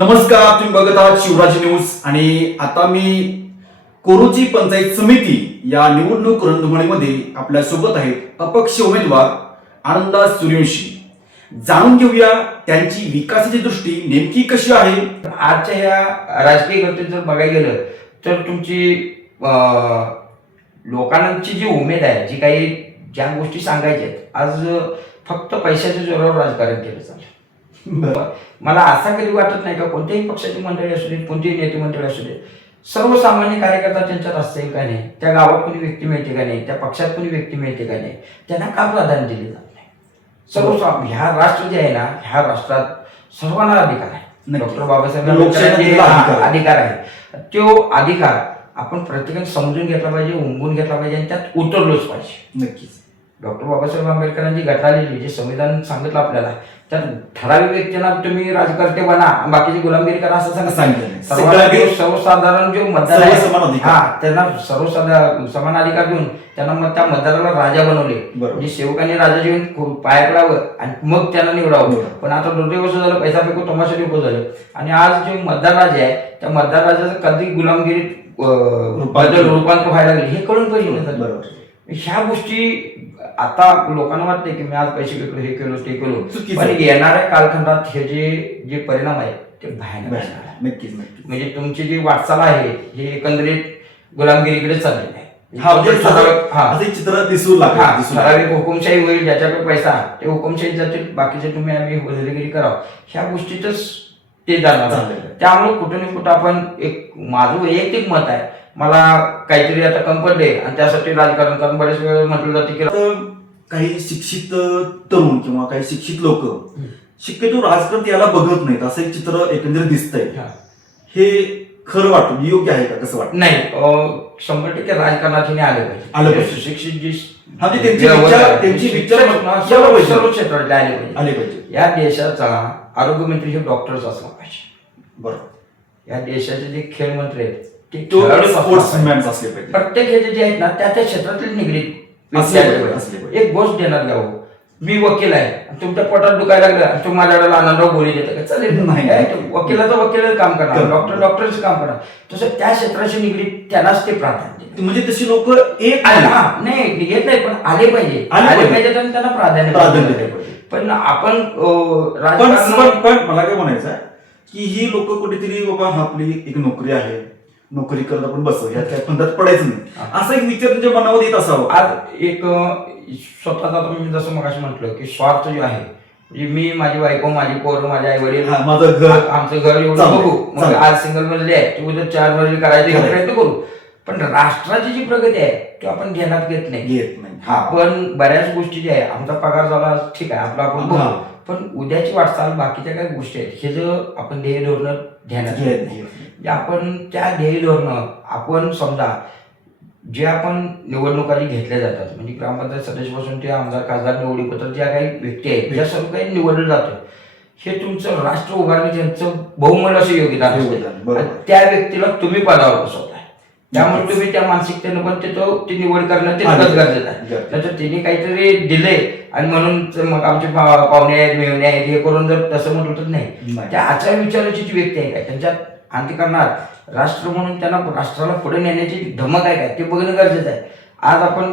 नमस्कार तुम्ही बघत आहात शिवराज न्यूज. आणि आता मी कोरोची पंचायत समिती या निवडणूक रणधुमाळीमध्ये आपल्यासोबत आहेत अपक्ष उमेदवार आनंदा सूर्यवंशी. जाणून घेऊया त्यांची विकासाची दृष्टी नेमकी कशी आहे. आजच्या ह्या राजकीय घटनेत जर बघायला गेलं तर तुमची अं, लोकांची जी उमेद आहे जी काही ज्या गोष्टी सांगायच्या आहेत आज फक्त पैशाच्या जोरावर राजकारण केलं चाललं मला असा कधी वाटत नाही का कोणत्याही पक्षाची मंडळी असू देत कोणतीही नेते मंडळी असू देत सर्वसामान्य कार्यकर्ता त्यांच्यात असतील का नाही? त्या गावात कोणी व्यक्ती मिळते का नाही? त्या पक्षात कोणी व्यक्ती मिळते का नाही? त्यांना का प्राधान्य दिले जात नाही? सर्व ह्या राष्ट्र जे आहे ना ह्या राष्ट्रात सर्वांना अधिकार आहे. डॉक्टर बाबासाहेब. अधिकार आहे. तो अधिकार आपण प्रत्येकाने समजून घेतला पाहिजे उमगून घेतला पाहिजे आणि त्यात उतरलोच पाहिजे. नक्कीच. डॉक्टर बाबासाहेब आंबेडकरांची घटना लिहिली जे संविधान सांगितलं आपल्याला त्यात ठराविक व्यक्तींना तुम्ही राजकर्ते बना बाकीची गुलामगिरी करा असं सांगितलं. सर्वांना सर्वसाधारण जो मतदार आहे. हा त्यांना सर्वसाधारण समान अधिकार देऊन त्यांना मग त्या मतदाराला राजा बनवले. म्हणजे सेवकांनी राजा जेवून पाया पडावं आणि मग त्यांना निवडावं. पण आता दुर्दैव झालं पैसा फेकून तमाशा उभं झालं आणि आज जे मतदार राजा आहे त्या मतदार राजाचं कधी गुलामगिरीत रूपांतर. बदल रूपांतर व्हायला लागले हे कळून पाहिजे. बरोबर ह्या गोष्टी आता लोकांना वाटते की मी आज पैसे घेतलो हे केलो ते केलो पण आहे. येणाऱ्या कालखंडात हे जे जे परिणाम आहेत ते भयानक असणार आहे. नक्कीच नक्कीच म्हणजे तुमची जी वाटचाल आहे हे एकंदरीत गुलामगिरीकडे चाललेली आहे हा म्हणजे हा. असं चित्र दिसू लागलं हुकुमशाही होईल ज्याच्याकडे पैसा ते हुकुमशाही जातील बाकीचे तुम्ही आम्ही वजिरीगिरी करावं ह्या गोष्टीतच ते जाणार आहे. त्यामुळे कुठं ना कुठं आपण एक माझं वैयक्तिक मत आहे. मला काहीतरी आता कम पडले आणि त्यासाठी राजकारण कारण बरेच वेळ म्हटलं जाते की काही शिक्षित तरुण किंवा काही शिक्षित लोक शक्यतो राजकारण याला बघत नाहीत. असं एक चित्र एकंदरीत दिसतंय. हा. हे खरं वाटतं? योग्य आहे का? कसं वाटतं? नाही. शंभर टक्के राजकारणात हिने आले आलं पाहिजे पाहिजे. सुशिक्षित जी त्यांचे विचार- आहे, त्यांचे विचार पाहिजे. सर्व क्षेत्रातले आले पाहिजे. आले पाहिजे. या देशाचा आरोग्यमंत्री हे डॉक्टर्स असला पाहिजे बरं या देशाचे जे खेळ मंत्री आहेत ते तो पाहिजे. स्पोर्ट्समॅन असले पाहिजे प्रत्येक ह्याचे जे आहेत ना त्या त्या क्षेत्रातील निगडीत. एक गोष्ट देणार द्यावं मी वकील आहे तुमच्या पोटात दुखायला लागलं आणि तुम्ही माझ्याकडे आनंदराव गोळी देता का चालेल नाही. ते वकिलाचं वकील काम करणार. डॉक्टर डॉक्टरचं काम करणार तसं त्या क्षेत्राशी निगडीत त्यांनाच ते प्राधान्य. म्हणजे तशी लोक एक हा, नाही येत नाही पण आले पाहिजे आले पाहिजे. त्यांना प्राधान्य प्राधान्य. पण आपण पण पण पण मला काय म्हणायचं आहे की ही लोक कुठेतरी बाबा हा आपली एक नोकरी आहे नोकरी करत आपण बसू या त्या फंदात पडायचं नाही. असा एक विचार तुमच्या मनावर येत असावा आज एक अं, स्वतःचा आता मी जसं मग म्हटलं की स्वार्थ जो आहे म्हणजे मी माझी बायको माझी पोरं माझे आई वडील हा, माझं घर आमचं घर एवढं चालेल, बघू मग चालेल. आज सिंगल मजली आहे ते उद्या चार मजली करायची. प्रयत्न करू पण राष्ट्राची जी प्रगती आहे ती आपण ध्यानात घेत नाही. येत नाही. आपण बऱ्याच गोष्टी ज्या आहे आमचा पगार झाला ठीक आहे आपला आपण हा. बघू पण उद्याची वाटचाल बाकीच्या काही गोष्टी आहेत हे जर आपण ध्येय धोरण ध्यानात घेत घेत नाही, घेत आपण त्या ध्येय धोरण आपण समजा जे आपण निवडणुका जी घेतल्या जातात म्हणजे ग्रामपंचायत सदस्यापासून ते आमदार खासदार निवडीपत्र ज्या काही व्यक्ती आहेत ज्या सर्व काही निवडलं जातं हे तुमचं राष्ट्र उभारणी त्यांचं बहुमोल असं योगदान असतं. योगदान, बरोबर. आणि त्या व्यक्तीला तुम्ही पदावर बसवताय त्यामुळे तुम्ही त्या मानसिकतेनं पण तिथं ती निवड करणं आणि- गरजेचं आहे. नाहीतर तिने काहीतरी दिले आणि म्हणून मग आमचे पाहुणे आहेत मिळवणे आहेत हे करून जर तसं म्हणत होत नाही. नाही. त्या आचार विचाराची जी व्यक्ती आहे काय? त्यांच्यात आणखी करणार राष्ट्र म्हणून त्यांना राष्ट्राला पुढे नेण्याची धमक आहे काय ते बघणं गरजेचं आहे. आज आपण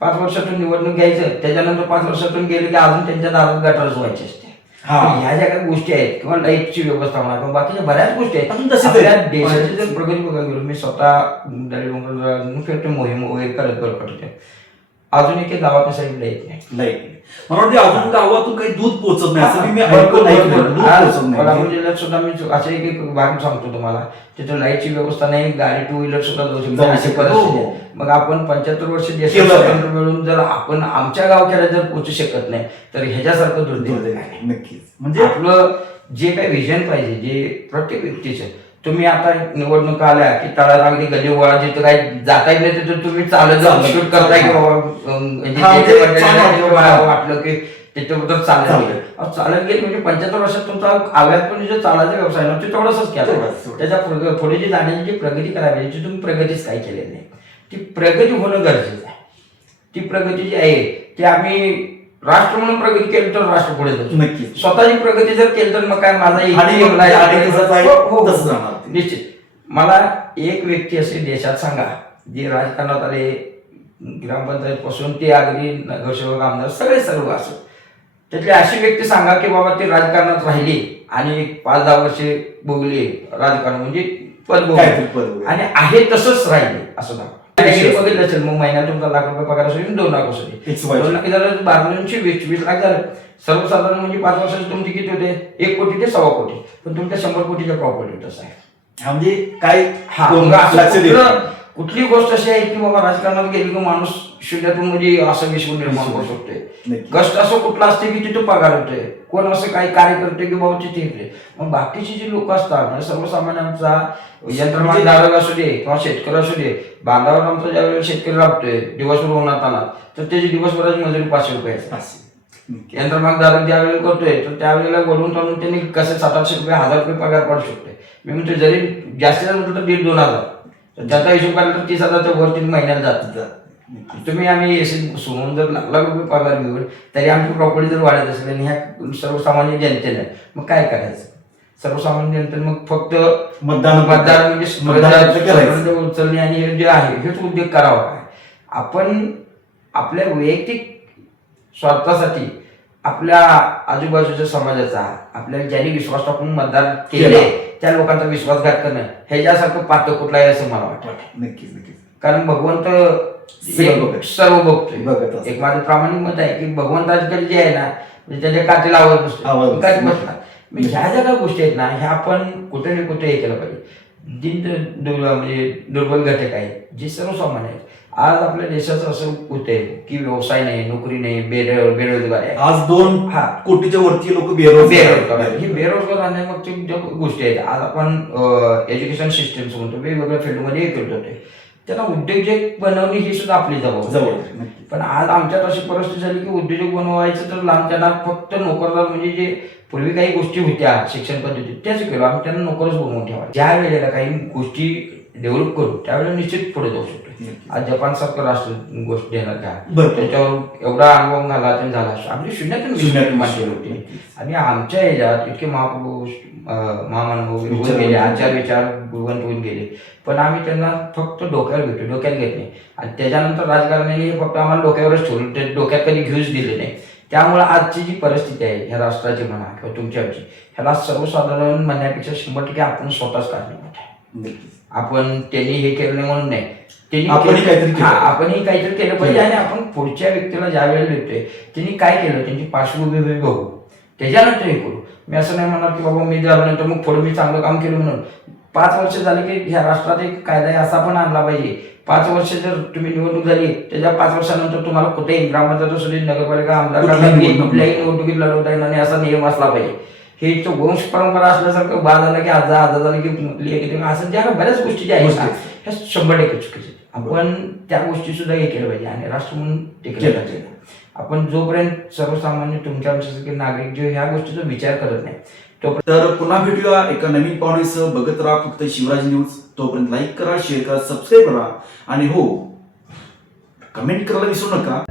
पाच वर्षातून निवडणूक घ्यायचं त्याच्यानंतर पाच वर्षातून गेले की अजून त्यांच्या दारात गटारच व्हायचे असते. हा. ह्या ज्या काही गोष्टी आहेत किंवा लाईटची व्यवस्था म्हणा किंवा बाकीच्या बऱ्याच गोष्टी आहेत आपल्या. देशाची जर प्रगती बघायला गेलो मी स्वतः मोहीम वगैरे करत करत होते अजून एक गावात साईड लाइट नाही लाइट मला वाटतं अजून गावातून काही दूध पोहोचत नाही असं मी भरपूर, ऐकलं नाही भरपूर. दूध आज पोहोचत कोल्हापूर नाही जिल्ह्यात सुद्धा मी असं एक एक भाग सांगतो तुम्हाला तिथं लाईटची व्यवस्था नाही गाडी टू व्हीलर सुद्धा जाऊ शकत जाऊ नाही अशी शकत. परिस्थिती हो, आहे. मग आपण पंच्याहत्तर वर्ष देशात केलं आहे. स्वातंत्र्य मिळून जर आपण आमच्या गावखेड्यात जर पोहोचू शकत नाही तर ह्याच्यासारखं दुर्दैव नाही. आहे. नक्कीच म्हणजे आपलं जे काही विजन पाहिजे जे प्रत्येक व्यक्तीचं तुम्ही आता निवडणूक आल्या की तळात अगदी गल्ली गोळा जिथं काही जाता येत नाही तिथं तुम्ही चालत जाऊन. शूट करताय की बाबा म्हणजे जे- ते जे छान वाटलं. की त्याच्याबद्दल चालत. गेलं चालत गेलं म्हणजे पंच्याहत्तर वर्षात तुमचा आव्यात पण जो चालायचा व्यवसाय ना तो तेवढाच केला. त्याच्या पुढे- जी जाण्याची जी प्रगती करावी याची तुम्ही प्रगतीच काही केलेली नाही ती प्रगती होणं गरजेचं आहे ती प्रगती जी आहे ती आम्ही राष्ट्र म्हणून प्रगती केली तर राष्ट्र पुढे जाऊ नक्कीच. स्वतःची प्रगती जर केली तर मग काय माझा हो, हो, हो. निश्चित. मला एक व्यक्ती असे देशात सांगा जे राजकारणात आले ग्रामपंचायत पासून ते अगदी नगरसेवक आमदार सगळे सर्व असो. त्यातली अशी व्यक्ती सांगा की बाबा ते राजकारणात राहिली आणि पाच दहा वर्षे भोगली राजकारण म्हणजे पद. आणि आहे तसंच राहिले असं दाखवा विशेष. हे बघितलं असेल मग महिन्यात तुमचा लाख रुपये पगार असेल दोन लाख असेल. दोन लाख झालं बाराशे वीस वीस लाख झालं सर्वसाधारण म्हणजे पाच वर्षाचे तुमचे किती होते एक कोटी ते सव्वा कोटी पण तुमच्या शंभर कोटीच्या प्रॉपर्टी तसं आहे हा, म्हणजे काय कुठलं- गोष्ट अशी आहे की बाबा राजकारणात गेली की माणूस शून्यातून म्हणजे असं विश्व निर्माण करू शकतोय. नक्की. कष्ट असं कुठलं असते की तिथे पगार होते कोण असं काही कार्य करते की बाबा तिथे येते मग बाकीची जी लोक असतात म्हणजे सर्वसामान्यांचा यंत्रमानधारक असू दे किंवा शेतकरी असू दे बांधावर आमचा ज्यावेळेस शेतकरी राबतोय दिवसभर उन्हात आला तर त्याची दिवसभराची मजुरी पाचशे रुपये असते. असे. नक्की. यंत्रमागधारक ज्या वेळेला करतोय तर त्यावेळेला टाळून त्यांनी कसे सात आठशे रुपये हजार रुपये पगार पडू शकतोय. मी म्हणतो जरी जास्तीत जास्त म्हटलं तर दीड दोन हजार. तर त्याचा हिशोब काढला तर तीस हजारच्या वर तीन महिन्याला जातात जा. नक्की. तुम्ही आम्ही सोडून जर लाख लाख रुपये पगार घेऊन तरी आमची प्रॉपर्टी जर वाढत असेल आणि ह्या सर्वसामान्य जनतेने मग काय करायचं सर्वसामान्य जनतेने मग फक्त मतदान मतदार म्हणजे मतदान करायचं. स्पर्धा उचलणे आणि हे जे आहे हेच उद्योग करावा काय आपण आपल्या वैयक्तिक स्वार्थासाठी आपल्या आजूबाजूच्या समाजाचा आपल्याला ज्यांनी विश्वास टाकून मतदान केला. त्या लोकांचा विश्वासघात करणं ह्याच्यासारखं पात्र कुठलं आहे असं मला वाटतं. नक्कीच नक्कीच. कारण भगवंत सर्व बघतोय. एक माझं प्रामाणिक मत आहे की भगवंताकडे जे आहे ना म्हणजे त्याच्या काठीला आवाज आवाज बसतो काय बसतो. बसणार मग ह्या ज्या काही गोष्टी आहेत ना ह्या आपण कुठे ना कुठे हे केलं पाहिजे. दिन म्हणजे दुर्बल घटक आहेत जे सर्वसामान्य आहेत. आज आपल्या देशाचं असं होतंय की व्यवसाय नाही नोकरी नाही बेरो बेरोजगार आहे. आज दोन हा. कोटीच्या वरती लोक बेरोजगार बेरोजगार. हे बेरोजगार राहण्यामागच्या ज्या गोष्टी आहेत आज आपण एज्युकेशन सिस्टम म्हणतो वेगवेगळ्या फील्डमध्ये हे करत होते त्यांना उद्योजक बनवणे ही सुद्धा आपली जबाबदारी. पण आज आमच्यात अशी परिस्थिती झाली की उद्योजक बनवायचं तर लांब त्यांना फक्त नोकरदार म्हणजे जे पूर्वी काही गोष्टी होत्या शिक्षण पद्धतीत त्याच केलं. आम्ही त्यांना नोकरच बनवून ठेवा ज्या वेळेला काही गोष्टी डेव्हलप करू त्यावेळेला निश्चित पुढे जाऊ शकतो. आज जपान सारखं राष्ट्र गोष्ट देणार का. त्याच्यावर एवढा अनुभव झाला झाला. आमची शून्यातून शून्यातून केली होती. आणि आमच्या ह्याच्यात इतके महापुरुष अं, महामानव होऊन गेले आचार विचार गुणवंत होऊन गेले. पण आम्ही त्यांना फक्त डोक्यावर घेतो डोक्यात घेत नाही. आणि त्याच्यानंतर राजकारणाने हे फक्त आम्हाला डोक्यावरच ठेवलं ते डोक्यात कधी घेऊच दिले नाही. त्यामुळे आजची जी परिस्थिती आहे ह्या राष्ट्राची म्हणा किंवा तुमच्याची ह्याला सर्वसाधारण म्हणण्यापेक्षा शंभर टक्के आपण स्वतःच कारणीभूत आहे. नक्कीच. आपण त्यांनी हे केलं नाही म्हणून नाही. त्यांनी आपणही काहीतरी केलं. हा, आपणही काहीतरी केलं पाहिजे. आणि आपण पुढच्या व्यक्तीला ज्या वेळेला लिहितोय त्यांनी काय केलं? त्यांची पार्श्वभूमी बघू. त्याच्यानंतर हे करू. मी असं नाही म्हणणार की बाबा मी झाल्यानंतर मग पुढे मी चांगलं काम केलं म्हणून. पाच वर्ष झाले की ह्या राष्ट्रात एक कायदा आहे असा पण आणला पाहिजे. पाच वर्ष जर तुम्ही निवडणूक झाली त्याच्या पाच वर्षानंतर तुम्हाला कुठेही ग्रामपंचायत दे नगरपालिका आमदार कुठल्याही निवडणुकीत लढवता येणार नाही असा नियम असला पाहिजे. हे इथं वंश परंपरा असल्यासारखं बा झाला की आजा आजा झाला की आहे की असं ज्या बऱ्याच गोष्टी ज्या आहेत. ह्या शंभर टक्के चुकीचे. आपण त्या गोष्टी सुद्धा हे केलं पाहिजे आणि राष्ट्र म्हणून ते केलं केलं पाहिजे. आपण जोपर्यंत सर्वसामान्य तुमच्या आमच्यासारखे नागरिक जे ह्या गोष्टीचा विचार करत नाही तोपर्यंत तर पुन्हा भेटूया एका नवीन पाहुणेसह. बघत राहा फक्त शिवराज न्यूज. तोपर्यंत लाईक करा शेअर करा सबस्क्राईब करा. आणि हो कमेंट करायला विसरू नका.